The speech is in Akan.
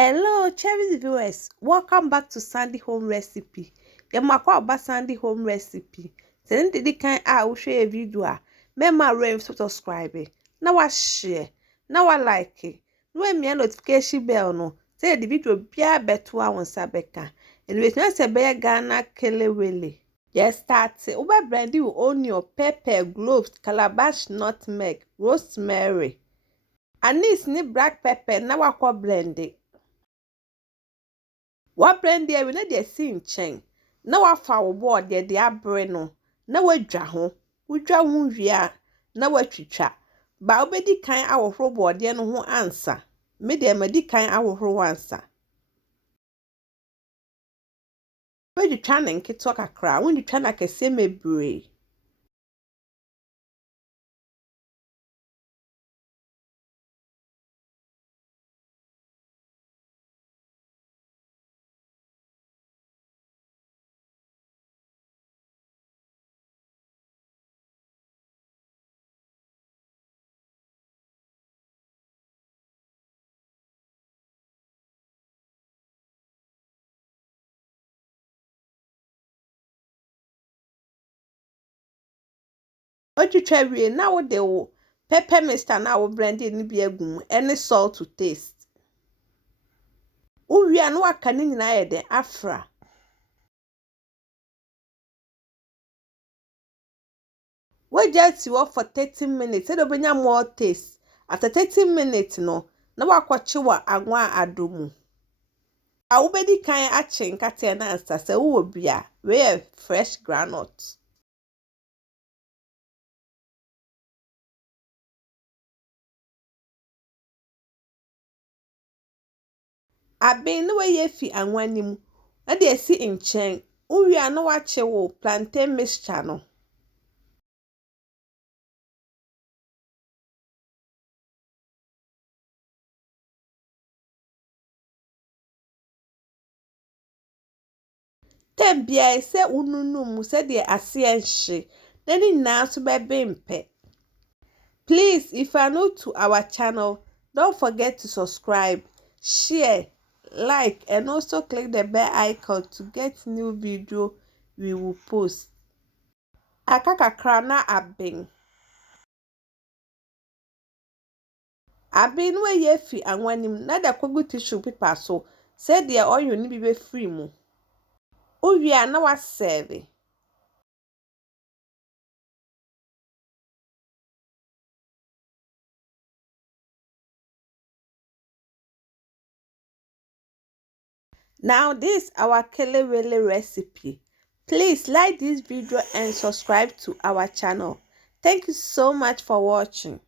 Hello, cherished viewers. Welcome back to Sandy Home Recipe. Yamakwa ba Sandy Home Recipe. Send the kind I will share a video. Remember to subscribe. Now I share. Now I like it. No me notification bell no. Say the video be a better one sabeka. And we can say be Ghana Kelewele. Yes, start. Uber brandy will onion, pepper, cloves, calabash, nutmeg, rosemary. Anise ni black pepper. Now I call blend it. What brand there we na dey see nchen na wafa wo board there dey abre no na wadwa ho wudwa ho wia na watwitwa ba obedi kan awohoro board there no ho ansa me dey madi kan awohoro ansa wedwitwa na nketo kakra wundwitwa na kese mebre otwitwa wie na wo de wo pepper mixture na wo blend ni bi agum any salt to taste uwia no aka ni nyina ye de afra we just work for 30 minutes say obenya more taste after 30 minutes no na wakwache wa anwa adomu awobedi kan ache nkate na ansa se wo bia we fresh groundnut abin no we ye fi anwa nim na de esi nchen uwia no wache wo plantain mixture no tem bia se ununum se de ase enhye na ni na so be mpe. Please, if you are new to our channel, don't forget to subscribe, share, like, and also click the bell icon to get new video we will post. Akakakra na abin. Abin we ye fi anwanim na da kogu tissue paper so say the oil ni bi be free mu. Uwia na wa serve. Now this our Kelewele recipe. Please like this video and subscribe to our channel. Thank you so much for watching.